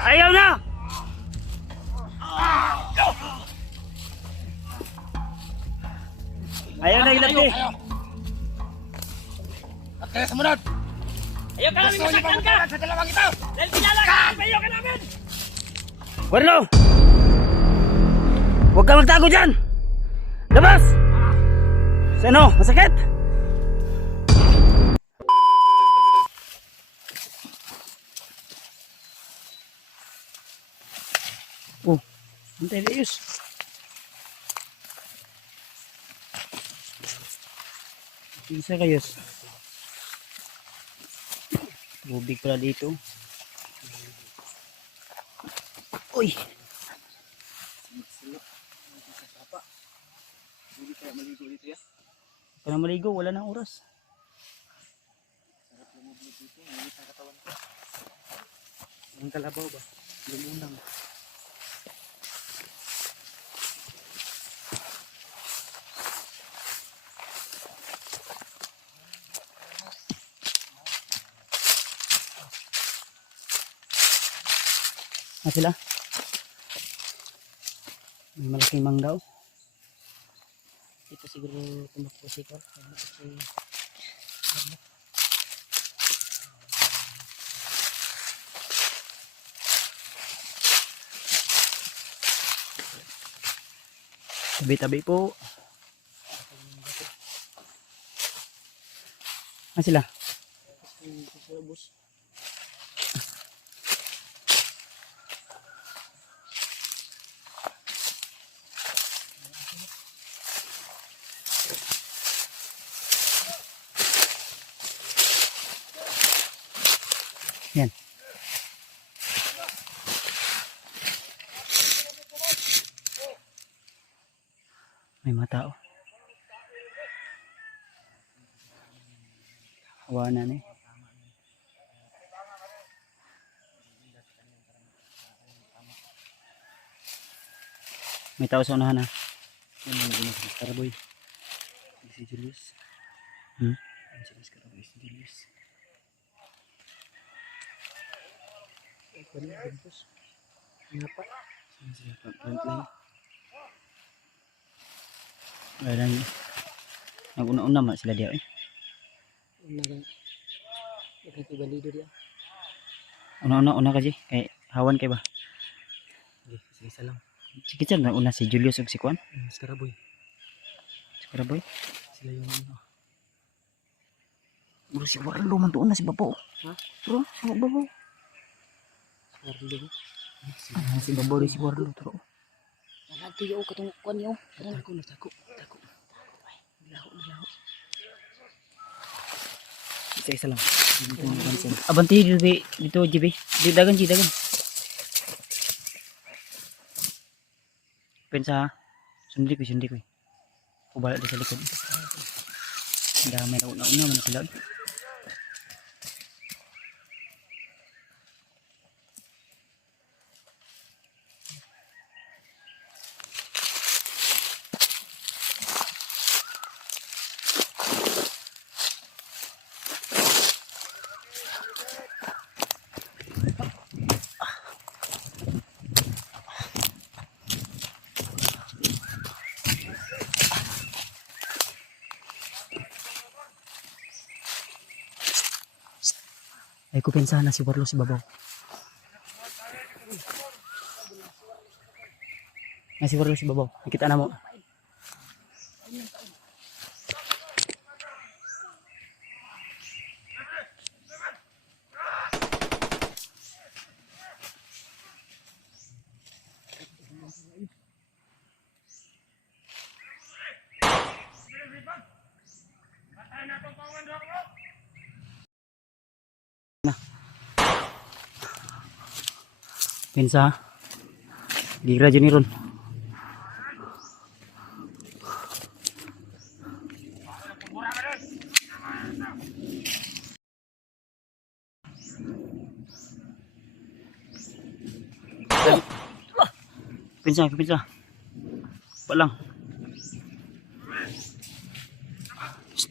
Ayaw na! Ayaw na ilati. At kaya sumunod. Ayaw ka namin masaktan ka! Sa dalawang ito. Dahil pinala ka! Ayaw ka namin! Warlo! Huwag ka magtago dyan! Labas! Sano? Masakit? Oh, hintay Leos. Isa kayos. Tubig pala dito. Uy! Hindi kaya maligo dito ya. Kaya maligo, wala nang oras. Sarap lumublob dito. Ngunit ang katawan ko. Ang kalabaw ba? Lumunang. Ah, sila? May malaking manggaw. Ito siguro tumakbo si Carl. Tabi-tabi po. Ah, sila? Yan. May mga tao. Hawa na eh. May tao sa unahan na. Karaboy. Si Julius. Si Karaboy, si Julius. Ngapa? Nag-una-una man sila dia eh. Una-una ka di kay hawan kay ba? Sige isa lang. Sige dyan, una si Julius ug si Kwan. Skaraboy. Si Karaboy. Sila yung ano. Bro, si Warlo man doon na si Babaw. Ha? Bro, si Babaw. Warlo. Si Babaw si Warlo. Bro. Nanti yo katong kuan yo. Tako na tako. Bilaho. Isa lang. Abanti dito JB. Di dagan. Pensa sundi ko. Ubala di sa likod. Dami na una man sila. Ay ko pensahan na si Warlo si Babaw. Na si Warlo si Babaw. Nakita na mo. Pensa. Gira dyan ni Ron. Pinsa. Palang.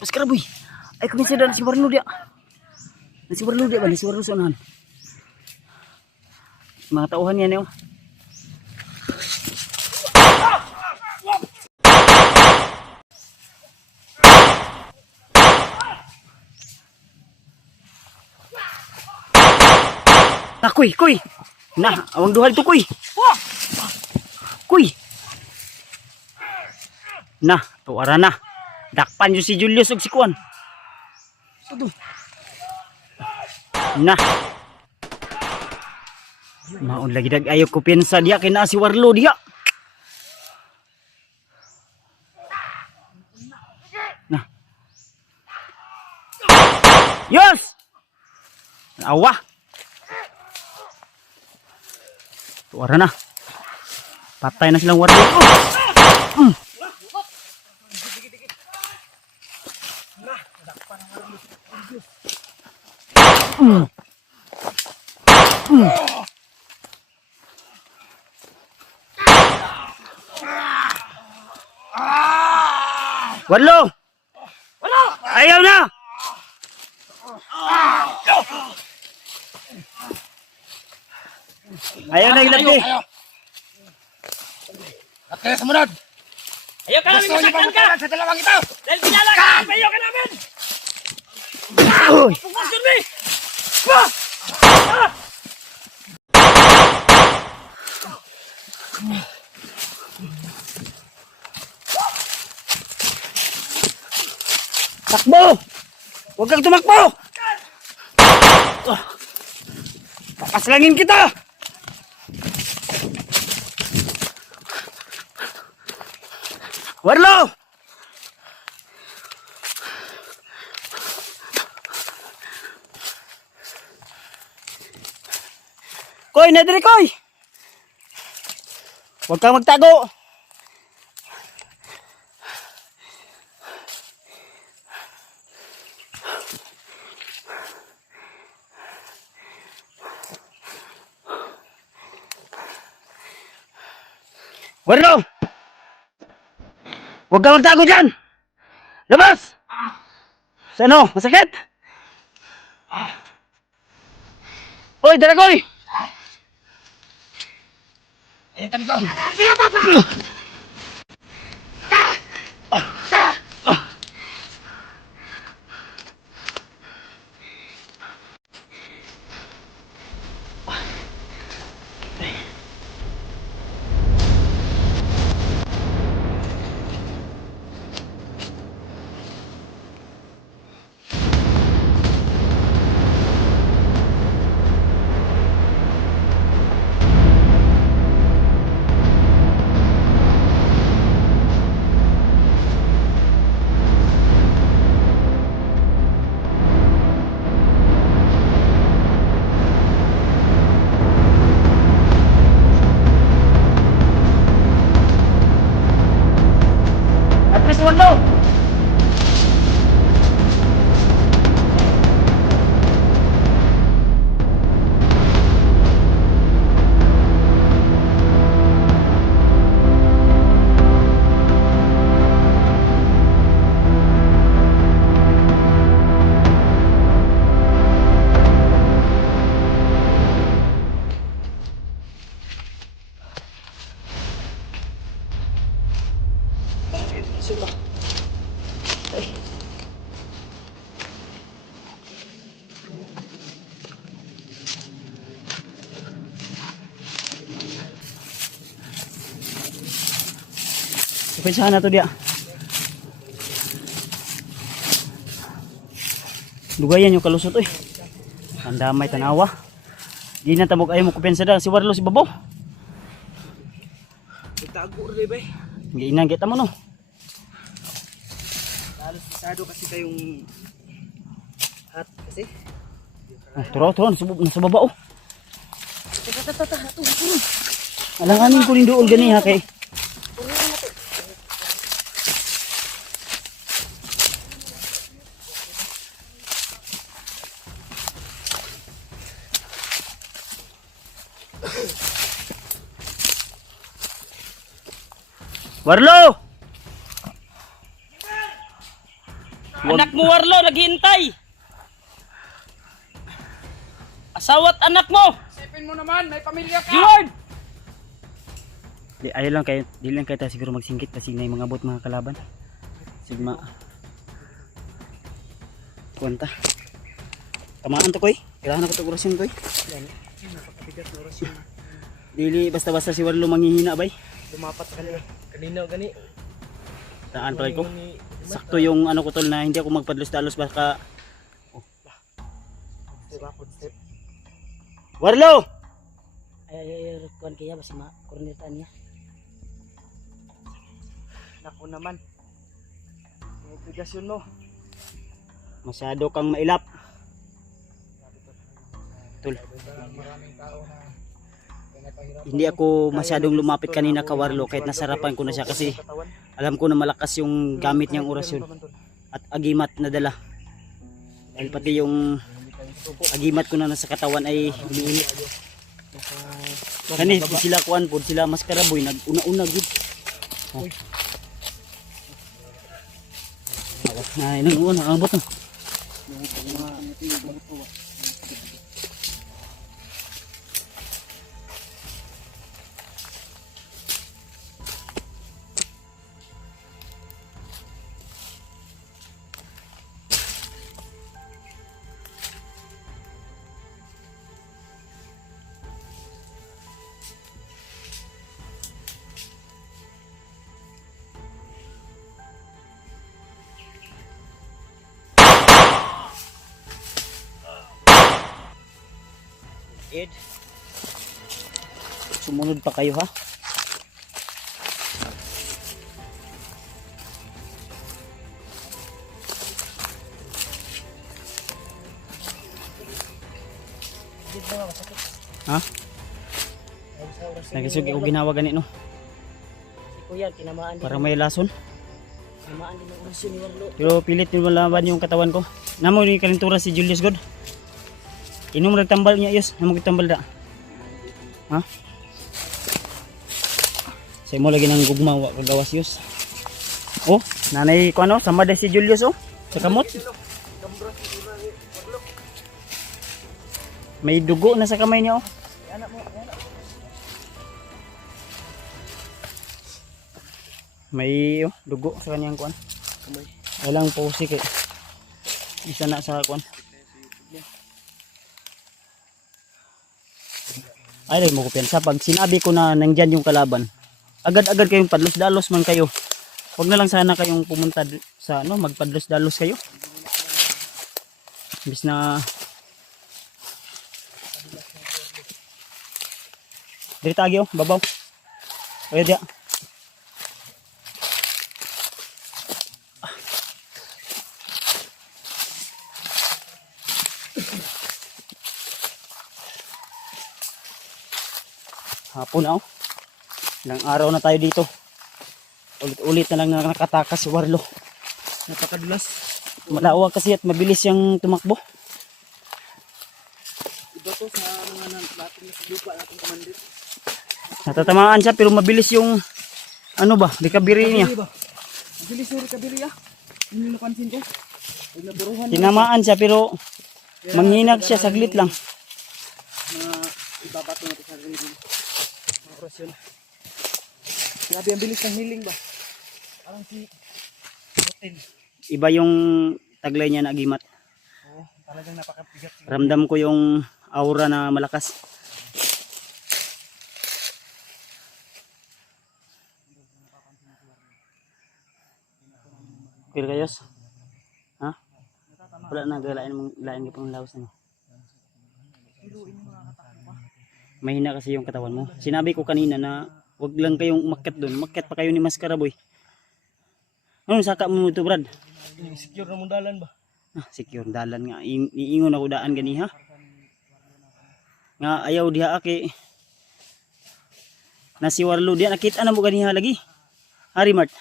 Mas karaboy. Ay kuminsa dan si Warlo dia. Si Warlo dia ba? Si Warlo sa unahan. Mga tauhan yan eh. Oh. Na, kuy, kuy. Na, awang duhal to, kuy. Kuy. Na, tuwara na. Dakpan yung si Julius ug si Kuan. Na. Maon lagi dag ayo ko pinsa dia kina si Warlo dia. Nah. Yes. Awa. Tuwara na. Patay na silang Warlo. Warlo! Wala! Ayaw na! Ayaw na ilagay. At kaya sumunod! Ayaw ka namin Gusto niyo masaktan ba ka! sa dalawang ito? Dahil pinalakad! Ayaw ka namin! Uy! Pupusyon mo eh! Takbo! Huwag kang tumakbo! Pakaslangin kita! Warlo! Koy, nadiri koy! Huwag kang magtago! Warlo! Huwag kang magtago dyan! Labas! Sa ano? Masakit? Hoy, Daragoy! Itan ko! At least Warlo! Pensahan na to dia. Dugayan yung kalusot oy. Ang damay tanawa. Di na tabog ayo mo kupensa da si Warlo si Babaw. Itago rin ba? Giinang kita mo no. Halos pisado kasi kayong hat kasi. Ah, turo nasa Babaw. Alanganin ko rin dool gani ha kay. Warlo! Anak mo Warlo, naghihintay! Asawat anak mo! Isipin mo naman, may pamilya ka! Jeward! Di lang kayo tayo siguro magsingkit kasi na yung mga bot mga kalaban. Sigma. Kuwanta. Tamaan to koy. Kailangan ako ito orasyon koy. Yan, napakabigat na oras yun. Dili basta-basta si Warlo manghihina bay. Lumapat kanina. Kanina gani. Taan pala ko. Sakto yung ano ko tol na hindi ako magpadlos-dalos baka Step. Warlo! Ay, kuhan kaya basi ma-cornetan niya. Naku naman. May obligasyon mo. Masyado kang mailap. Tol. Maraming tao na pinapahirapan. Hindi ako masyadong lumapit kanina ka Warlo kahit nasarapan ko na siya kasi alam ko na malakas yung gamit niyang orasyon at agimat na dala. Dahil pati yung agimat ko na nasa katawan ay umiinit. Kani di sila kuan pod sila maskaraboy nag-una-una gid. Oh. Na inang una ang boto. Ed. Sumunod pa kayo ha. Ha? Nagisugi ko ginawa gani no. Si Kuya, tinamaan din. Para may lason. Tinamaan din ng orasyon ni Warlo. Pero pilit nyo malaban yung katawan ko. Namo ni kalintura si Julius God. Inom nagtambal niya Yus. Namo kitambal da. Ha? Sa mo lagi nang gugma wa kagawas Yus. Oh, nanay ko ano, sama si Julius oh. Sa kamot. May dugo na sa kamay niya oh. May oh, dugo sa kanyang kuan. Walang pusik eh. Isa na sa kuan. Ay, mo ko piyansa. Pag sinabi ko na nandyan yung kalaban, agad-agad kayong padlos-dalos man kayo. Huwag na lang sana kayong pumunta sa ano, magpadlos-dalos kayo. Bis na diri tagi oh, babaw. Oya dia. Hapon na oh. Ilang araw na tayo dito. Ulit-ulit na lang nakatakas si Warlo. Napakadulas. Malawak kasi at mabilis yung tumakbo. Iba to sa mga natin na sa lupa natin commander. Natatamaan siya pero mabilis yung ano ba, recovery niya. Mabilis yung recovery ah. Yun yung napansin ko. Huwag naburuhan. Tinamaan siya pero manghinag siya saglit lang. Mga ibabato natin sa rin. Mga orasyon. Grabe ang bilis ng healing ba? Parang si Hotel. Iba yung taglay niya na agimat. Oo, talagang napakabigat. Ramdam ko yung aura na malakas. Okay kayos? Ha? Wala na lain ka pang laos na. Mahina kasi yung katawan mo. Sinabi ko kanina na wag lang kayong umakyat doon. Umakyat pa kayo ni Maskaraboy. Ano saka mo ito Brad? Secure na mong dalan ba? Ah, secure dalan nga. Iingon ako daan gani ha. Nga ayaw diha aki. Na si Warlo diha nakita na mo gani ha lagi. Hari Mart.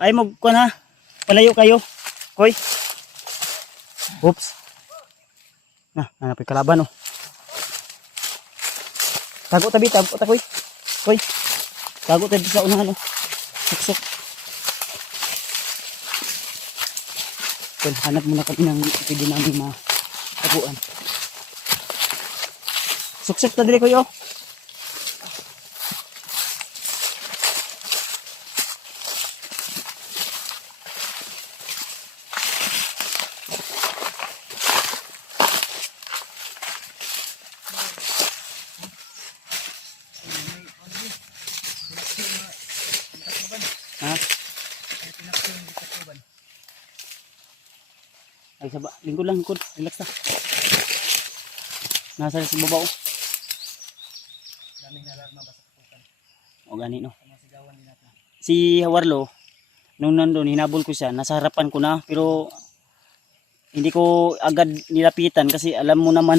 Ay mo kuan ha. Palayo kayo. Koy. Oops. Nah, nanapay kalaban oh. Tago tabi, tago ta koy. Koy. Tago tabi sa unahan oh. Suksok. Well, hanap muna kami ng pwede namin mataguan. Suksok ta dili ko yo. Ha? Ay saba, lingkod lang, lingkod. Relax ta. Nasa sa babaw. Daming alarma ba sa kapukan? O gani no. Masigawan din natin. Si Warlo, nung nandun, hinabol ko siya, nasa harapan ko na, pero hindi ko agad nilapitan kasi alam mo naman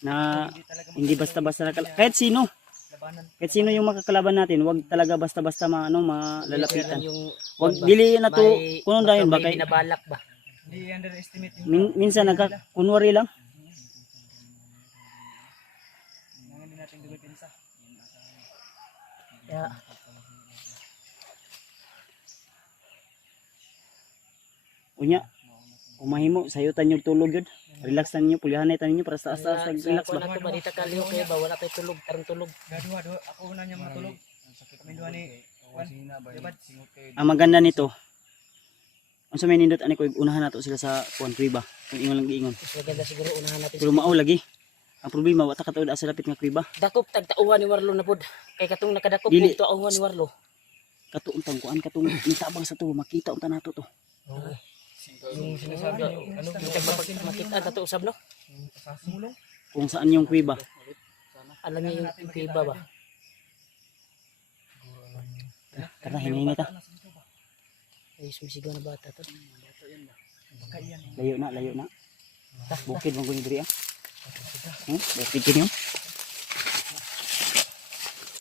na hindi basta-basta kahit sino, Labanan. kahit sino yung makakalaban natin, wag talaga basta-basta malalapitan. Yung Wag dili na to kuno dayon ba may kay binabalak ba? Hindi underestimate yung minsan nagkakunwari lang. hindi natin dumipinsa. Kaya Unya, kung mahimo sayutan yung tulog yun. Relax na ninyo, pulyahan na ninyo para sa taas relax Sa ba. na to ba dita kaliw kay ba wala tay tulog, tarong tulog. Gado, ako una niya matulog. Kami duha ni Juan. Ang maganda nito, unsa may nindot ani ko unahan nato sila sa kuan kuiba. Kung ingon lang giingon. Mas maganda siguro unahan natin. Pero mao lagi. Ang problema wata ka tuod sa lapit nga kuiba. Dakop tagtauhan ni Warlo na pod. Kay katong nakadakop Dili. dito auhan ni Warlo. Katuon kuan katong nitabang sa to makita unta nato to. Yung sinasabi makita ta to usab no. Mulong. Kung saan yung kuiba. Alam niyo yung kiba ba? Tara hinay ta. Ay sumisigaw na bata to. Layo na. Bukid mong guni diri ah. Bukid kinyo.